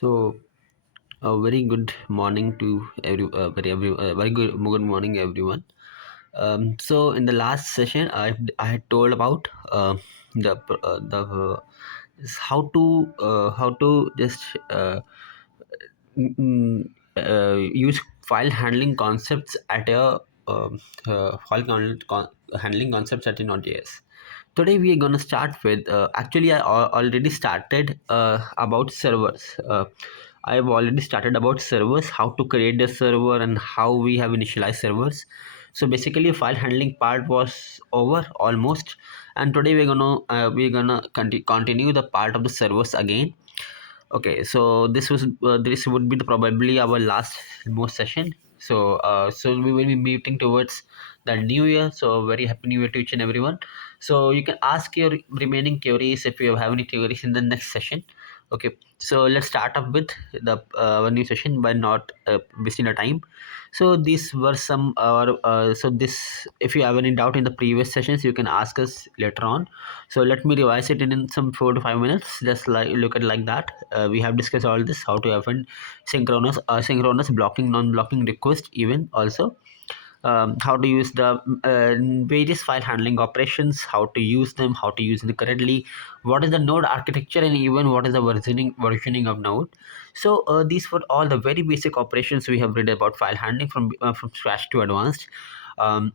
So, a very good morning to very good morning everyone. So in the last session, I had told about the is how to just use file handling concepts at a handling concepts at a Node.js. Today we are going to start with actually already started about servers. I have already started about servers, how to create the server and how we have initialized servers. So basically file handling part was over almost, and today continue the part of the servers again. Okay, so this would be probably our last most session. So we will be meeting towards the new year. So very happy new year to each and everyone. So you can ask your remaining queries if you have any queries in the next session. Okay, so let's start up with the new session by not wasting the time. So these were some so this if you have any doubt in the previous sessions, you can ask us later on. So let me revise it in some 4 to 5 minutes. Just like look at like that. We have discussed all this, how to have synchronous asynchronous blocking, non-blocking request, even also how to use the various file handling operations, how to use them, how to use them correctly, what is the node architecture, and even what is the versioning of node. So these were all the very basic operations we have read about file handling from scratch to advanced. um,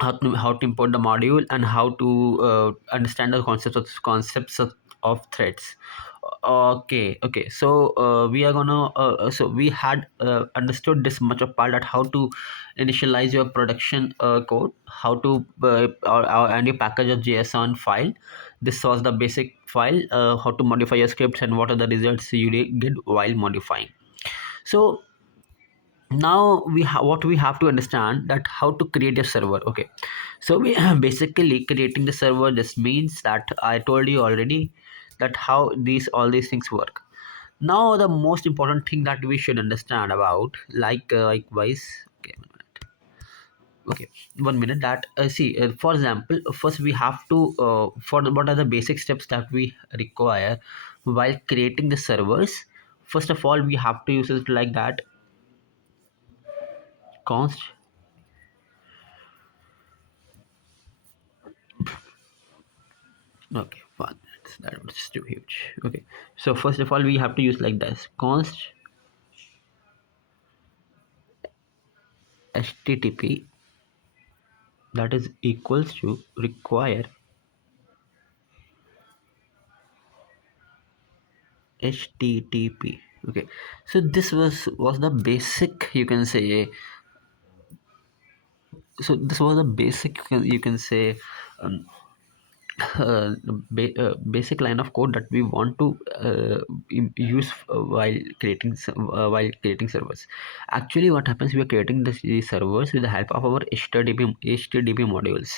how to import the module and how to understand the concepts of threads. Okay, so we are gonna so we had understood this much of part, that how to initialize your production code, how to and your package of JSON file. This was the basic file, how to modify your scripts and what are the results you get while modifying. So now what we have to understand, that how to create a server. Okay, so we basically creating the server. This means that I told you already that how all these things work. Now the most important thing that we should understand about, likewise. Okay, 1 minute. Okay, 1 minute. That see for example, first we have to what are the basic steps that we require while creating the servers. First of all, we have to use it like that, const. Okay, 1 minute. That was too huge. Okay, so first of all, we have to use like this, const http, that is equals to require http. Okay, so this was the basic, you can say. So this was a basic, you can say, um, basic line of code that we want to use while creating servers. Actually, what happens, we are creating these servers with the help of our HTTP modules.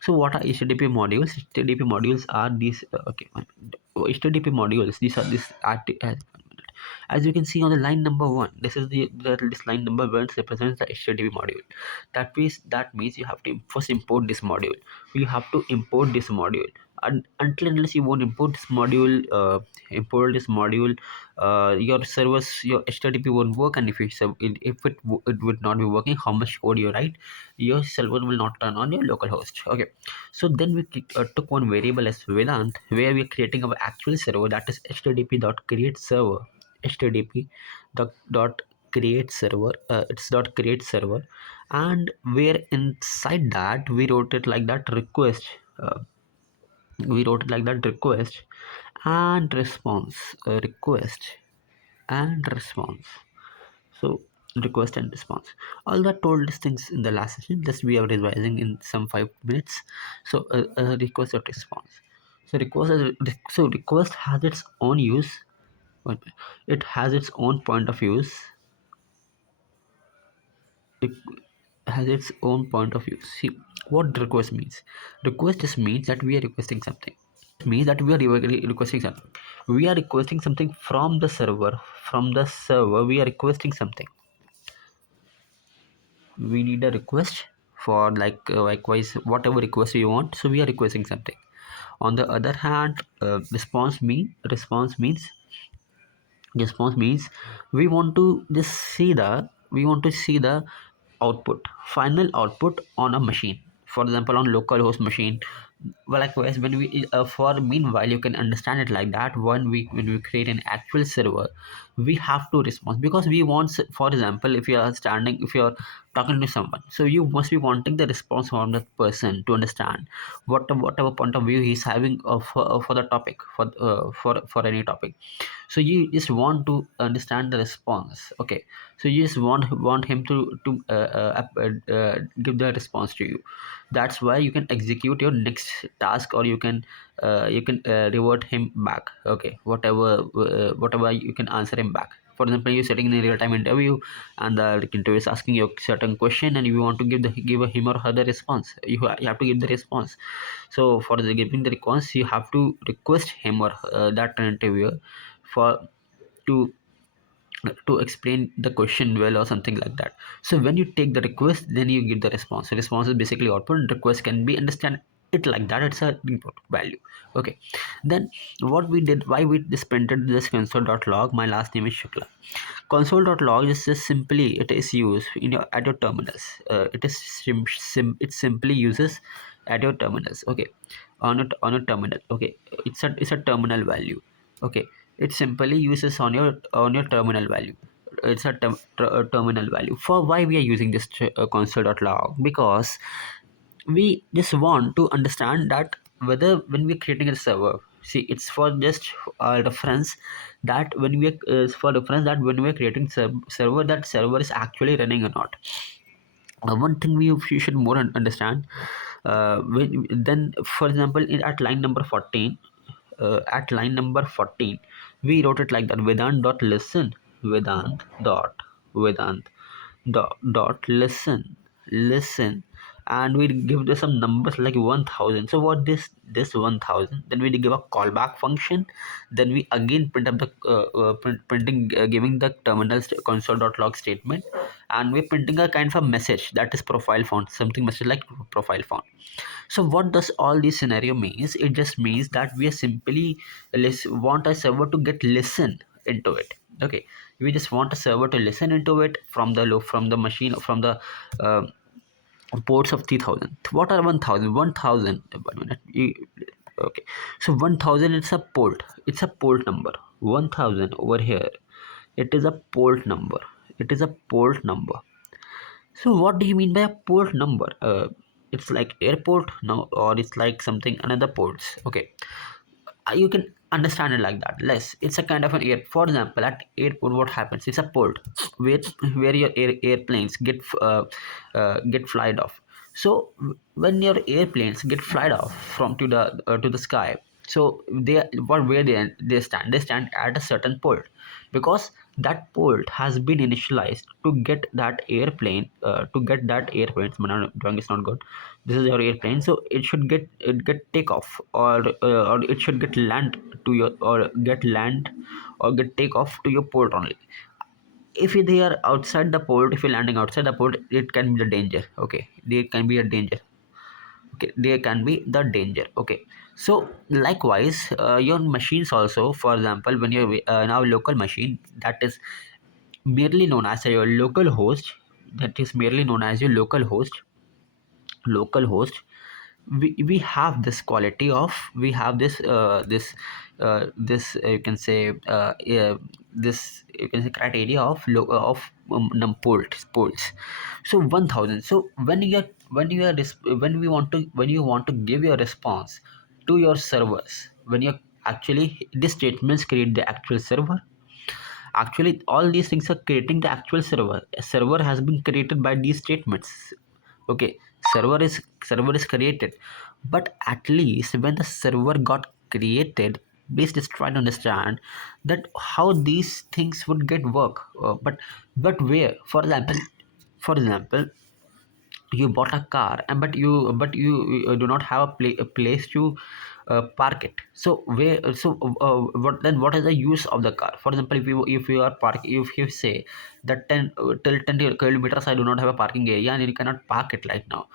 So what are HTTP modules? HTTP modules are these okay, HTTP modules, these are as you can see on the line number one. This is this line number one represents the HTTP module. That means you have to first import this module. You have to import this module, and until and unless you won't import this module, your servers, your HTTP won't work. And if it would not be working, how much code you write, your server will not run on your local host. Okay, so then we took one variable as Vedant, where we are creating our actual server, that is http dot create server. http dot create server, it's dot create server. And where inside that we wrote it like that, request and response, request and response. So request and response, all that told these things in the last session, just we are revising in some 5 minutes. So request or response. So request has its own use. It has its own point of use. It has its own point of view. See what request means. Request just means that we are requesting something. It means that we are requesting something. We are requesting something from the server. From the server, we are requesting something. We need a request for likewise whatever request we want. So we are requesting something. On the other hand, response means Response means we want to see the output, final output on a machine, for example on localhost machine. Well, likewise, when we for meanwhile you can understand it like that, when we create an actual server, we have to respond, because we want, for example, if you are talking to someone, so you must be wanting the response from that person to understand whatever point of view he's having for the topic, for any topic. So you just want to understand the response. Okay, so you just want him to give the response to you. That's why you can execute your next task, or you can revert him back. Okay, whatever you can answer him back. For example, you're sitting in a real-time interview, and the interviewer is asking you a certain question, and you want to give him or her the response. You have to give the response. So for the giving the response, you have to request him or that interviewer for to explain the question well, or something like that. So when you take the request, then you give the response. So response is basically output, and request can be understand it like that, it's a input value. Okay, then what we did, why we just printed this console.log. My last name is Shukla. Console.log is just simply, it is used in your at your terminals. It simply uses at your terminals. Okay, on a terminal. Okay, it's a terminal value. Okay, it simply uses on your terminal value. It's a terminal value. For why we are using this console.log, because we just want to understand that whether when we're creating a server, see, it's for just reference, that when we are for reference that when we're creating server, that server is actually running or not. One thing we should more understand, then for example at line number 14, we wrote it like that: Vedant dot listen, Vedant dot listen, and we give this some numbers like 1000. So what this 1000, then we give a callback function, then we again print up the printing giving the terminal console.log statement, and we're printing a kind of a message, that is profile font, something message like profile font. So what does all this scenario means? It just means that we are simply want a server to get listen into it. Okay, we just want a server to listen into it from the machine, from the uh, ports of 3000. What are 1000? 1000, 1 minute. Okay, so 1000, it's a port number. 1000 over here, it is a port number. It is a port number. So what do you mean by a port number? It's like airport now, or it's like something another ports. Okay, you can understand it like that. Less, it's a kind of an air. For example, at airport, what happens? It's a port where your airplanes get flied off. So when your airplanes get flied off from to the sky, so they stand at a certain port, because that port has been initialized to get that airplane drawing is not good. This is your airplane, so it get take off, or it should get land to your, or get land or get take off to your port only. If they are outside the port, if you're landing outside the port, it can be the danger. Okay, there can be a danger. Okay, there can be the danger. Okay, so likewise, your machines also, for example, when you're now local machine, that is merely known as your local host, that is merely known as your local host. We have this quality of, we have this you can say this you can say criteria of ports. So 1000. So when you want to give your response to your servers, when you actually, these statements create the actual server. Actually, all these things are creating the actual server. A server has been created by these statements. Okay, server is created, but at least when the server got created, please just try to understand that how these things would get work. But where, for example, you bought a car, and but you do not have a place to park it. So what is the use of the car? For example, if you are park if you say that 10 till 10 kilometers I do not have a parking area, and you cannot park it right now.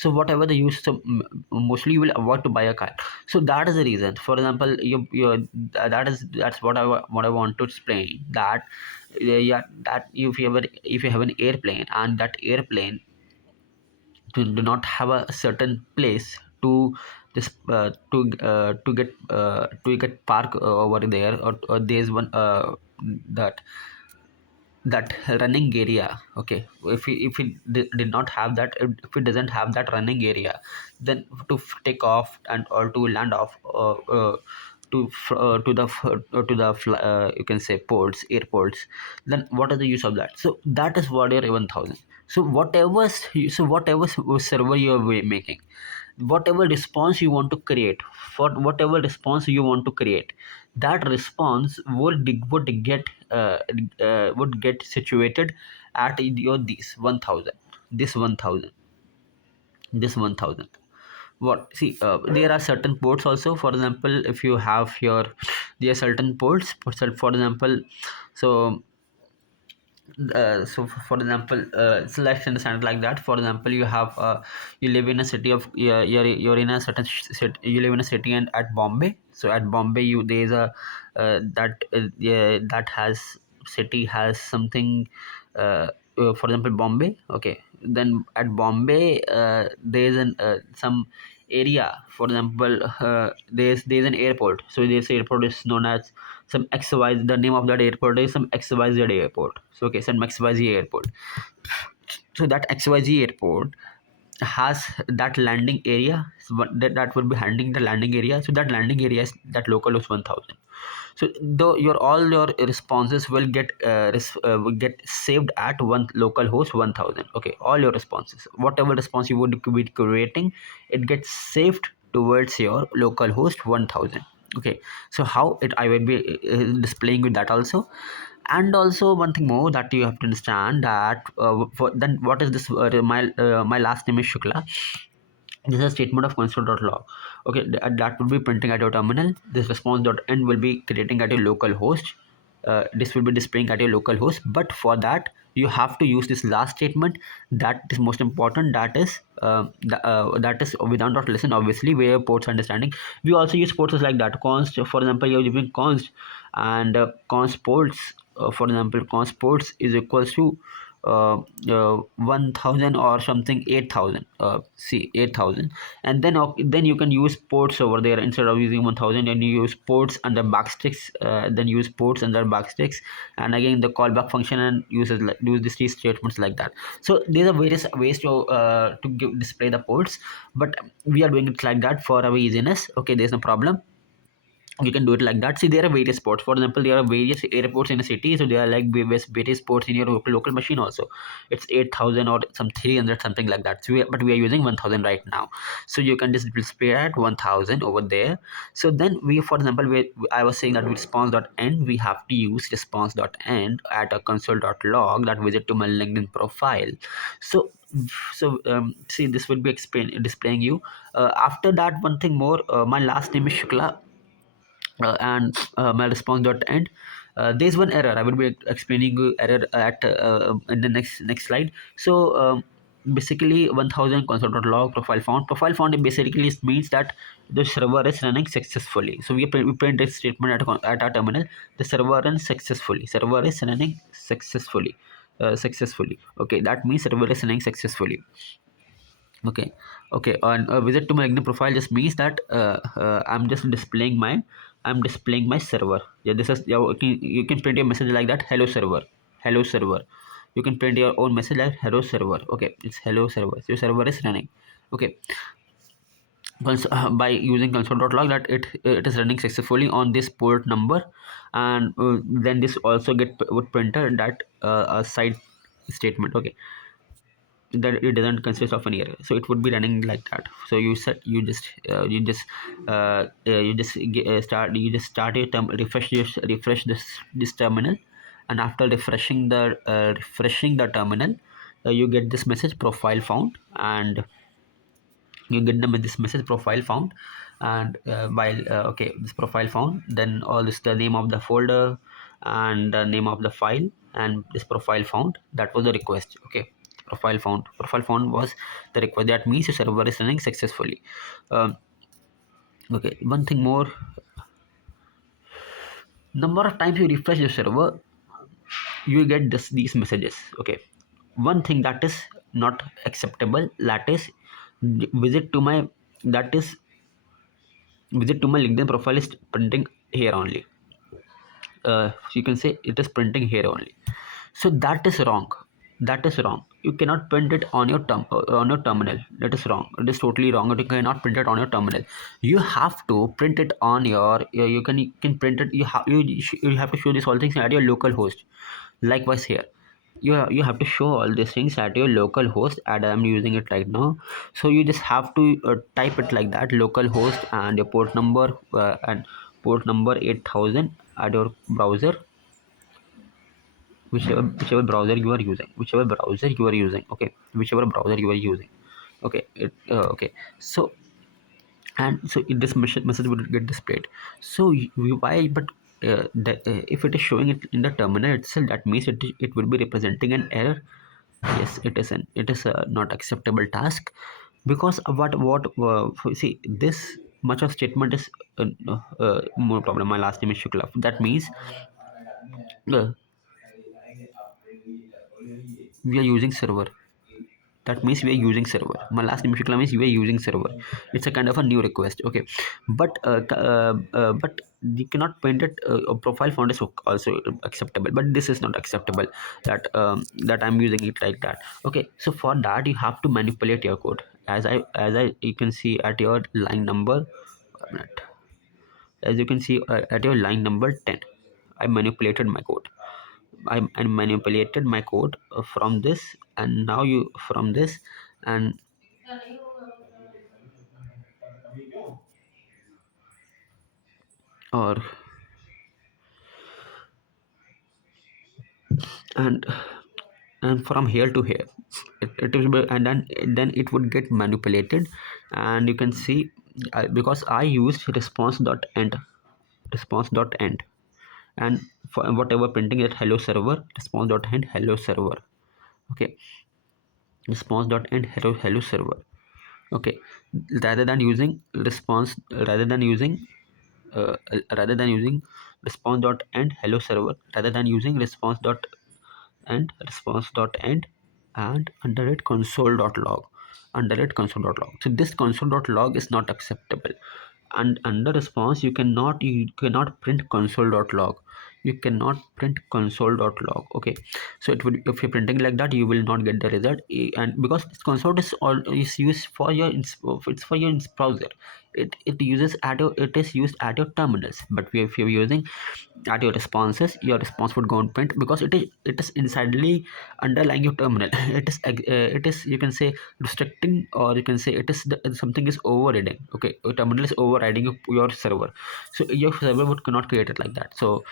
So whatever the use, so mostly you will avoid to buy a car. So that is the reason. For example, that's what I want to explain, that yeah, that if you have an airplane, and that airplane do not have a certain place to this to get park over there, or there's one that that running area. Okay, if it did not have that, if it doesn't have that running area, then to take off and or to land off to the you can say ports, airports, then what is the use of that? So that is what your 1000. So whatever server you are making, whatever response you want to create, for whatever response you want to create, that response would get situated at your this 1000, this 1000, this 1000. What, see, there are certain ports also. For example, if you have your, there are certain ports for example. So for example, so let's understand it like that. For example, you have you live in a city of, you're in a certain city, you live in a city and at Bombay. So at Bombay, you there's a yeah, that has city has something, for example Bombay. Okay, then at Bombay, there's an some area. For example, there's an airport. So this airport is known as some XY. The name of that airport is some XYZ airport. So okay, some XYZ airport. So that XYZ airport has that landing area. So that would be handling the landing area. So that landing area is that local is 1000. So though your all your responses will get saved at one local host 1000. Okay, all your responses, whatever response you would be creating, it gets saved towards your local host 1000. Okay, so how it I will be displaying with that also. And also one thing more that you have to understand, that then what is this, my last name is Shukla. This is a statement of console.log. Okay, that will be printing at your terminal. This response.end will be creating at your local host. This will be displaying at your local host. But for that, you have to use this last statement. That is most important. That is without dot listen, obviously, where ports understanding. We also use ports like that. Const, for example, you're using const, and const ports. For example, const ports is equals to 1000 or something, 8000, see 8000. And then you can use ports over there. Instead of using 1000, and you use ports under backsticks, then use ports under backsticks, and again the callback function, and use these three statements like that. So these are various ways to display the ports, but we are doing it like that for our easiness. Okay, there's no problem, you can do it like that. See, there are various ports. For example, there are various airports in a city, so there are like various ports in your local machine also. It's 8000 or some 300, something like that. So but we are using 1000 right now, so you can just display at 1000 over there. So then for example, I was saying that with response.end, we have to use response.end at a console.log that visit to my LinkedIn profile. So see, this will be displaying you. After that, one thing more, my last name is Shukla, and my response dot end. There's one error. I will be explaining you error at in the next slide. So basically 1000 console.log profile found. Profile found, it basically means that the server is running successfully. So we print this statement at our terminal. The server runs successfully. Server is running successfully. Successfully. Okay, that means server is running successfully. Okay, okay. And visit to my LinkedIn profile just means that I'm displaying my server. Yeah, this is, yeah, you can print your message like that. Hello server, hello server. You can print your own message like hello server. Okay, it's hello server. So your server is running. Okay, by using console.log, that it is running successfully on this port number, and then this also would printer that a side statement. Okay, that it doesn't consist of any error, so it would be running like that. So you just start it, refresh this terminal, and after refreshing the terminal, you get this message profile found, and you get this message profile found. And while okay, this profile found, then all this, the name of the folder and the name of the file, and this profile found, that was the request. Okay, Profile found was the request. That means your server is running successfully. um, okay, one thing more. Number of times you refresh your server, you will get these messages. Okay, one thing that is not acceptable, that is visit to my that is visit to my LinkedIn profile is printing here only. You can say it is printing here only. So that is wrong. That is wrong. You cannot print it on your on your terminal. That is wrong. It is totally wrong. You cannot print it on your terminal. You have to print it on you can print it. You have to show these all things at your local host. Likewise here, you have to show all these things at your local host, and I'm using it right now. So you just have to type it like that, local host, and your port number 8000 at your browser, whichever browser you are using, okay, whichever browser you are using. Okay, okay. So, and so this message would get displayed. So why, but if it is showing it in the terminal itself, that means it will be representing an error. Yes, it is a not acceptable task, because see, this much of statement is more problem. My last name is Shukla. That means uh, we are using server. That means we are using server. My last name Shukla means we are using server. It's a kind of a new request. Okay, but you cannot print it. A profile font is also acceptable, but this is not acceptable. That I'm using it like that. Okay, so for that you have to manipulate your code. As I you can see at your line number. One minute. As you can see at your line number 10, I manipulated my code. I manipulated my code from this, and now you from this, and or and and from here to here, it will be, and then it would get manipulated. And you can see, because I used response.end, and for whatever printing it, hello server, response.end hello server. Okay, response.end hello server. Okay, rather than using response rather than using uh, rather than using response.end hello server, rather than using response.end and under it console.log, so this console.log is not acceptable. And under response, you cannot print console.log, you cannot print console.log. Okay, so it would, if you're printing like that, you will not get the result. And because this console is used for your it's for your browser, it uses at your, it is used at your terminals. But if you're using at your responses, your response would go on print, because it is insidely underlying your terminal. It is you can say restricting, or you can say something is overriding. Okay, your terminal is overriding your server, so your server would cannot create it like that. So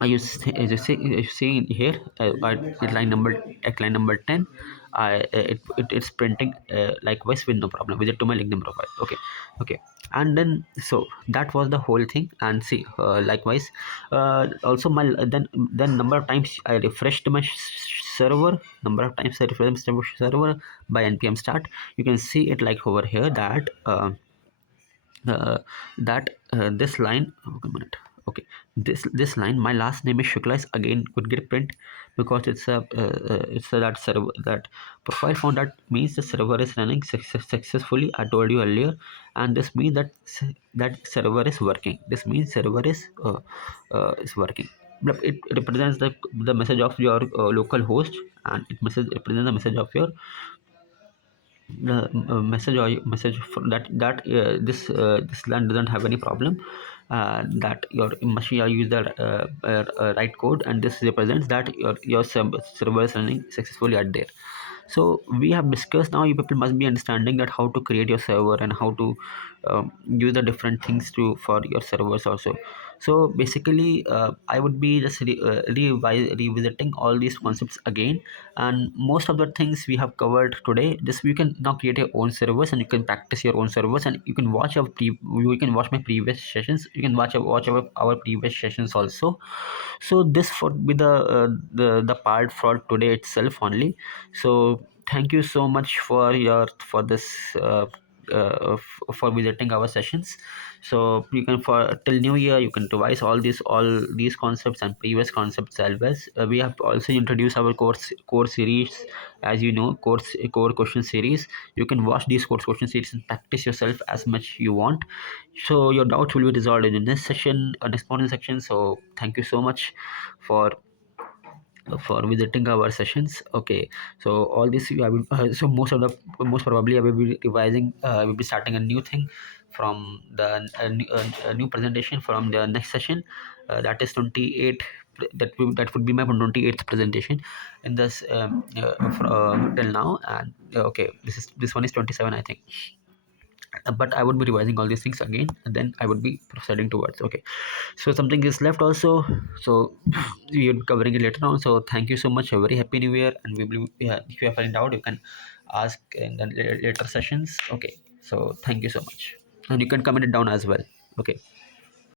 as you see in here, at line number 10, it's printing likewise with no problem, with it to my LinkedIn profile. Okay, okay. And then, so that was the whole thing. And see, likewise, also my then number of times I refreshed my server, by npm start. You can see it like over here, that this line, okay, a minute. Okay, this line, my last name is Shukla, is again would get print, because it's that server, that profile found. That means the server is running successfully, I told you earlier. And this means that server is working. This means server is working. But it represents the message of your local host, and it represents the message of your the message for this land doesn't have any problem, that your machine use the right code, and this represents that your server is running successfully at there. So we have discussed, now you people must be understanding that how to create your server, and how to use the different things to for your servers also. So basically I would be just revisiting all these concepts again, and most of the things we have covered today, just you can now create your own servers and you can practice your own servers, and you can watch you can watch my previous sessions, you can watch our previous sessions also. So this would be the part for today itself only. So thank you so much for this for visiting our sessions. So you can, for till new year, you can revise all these concepts and previous concepts as well. We have also introduced our core series, as you know, core question series. You can watch these core question series and practice yourself as much you want, so your doubts will be resolved in the next session, next morning section. So thank you so much for visiting our sessions. Okay, so all this I will, so most probably I will be revising, I will be starting a new thing from a new presentation from the next session, that is 28. That would be my 28th presentation in this till now. And okay, this one is 27, I think. But I would be revising all these things again, and then I would be proceeding towards. Okay, so something is left also, so we are covering it later on. So thank you so much, a very happy new year, and we will, yeah, if you have any doubt you can ask in the later sessions. Okay, so thank you so much, and you can comment it down as well. Okay.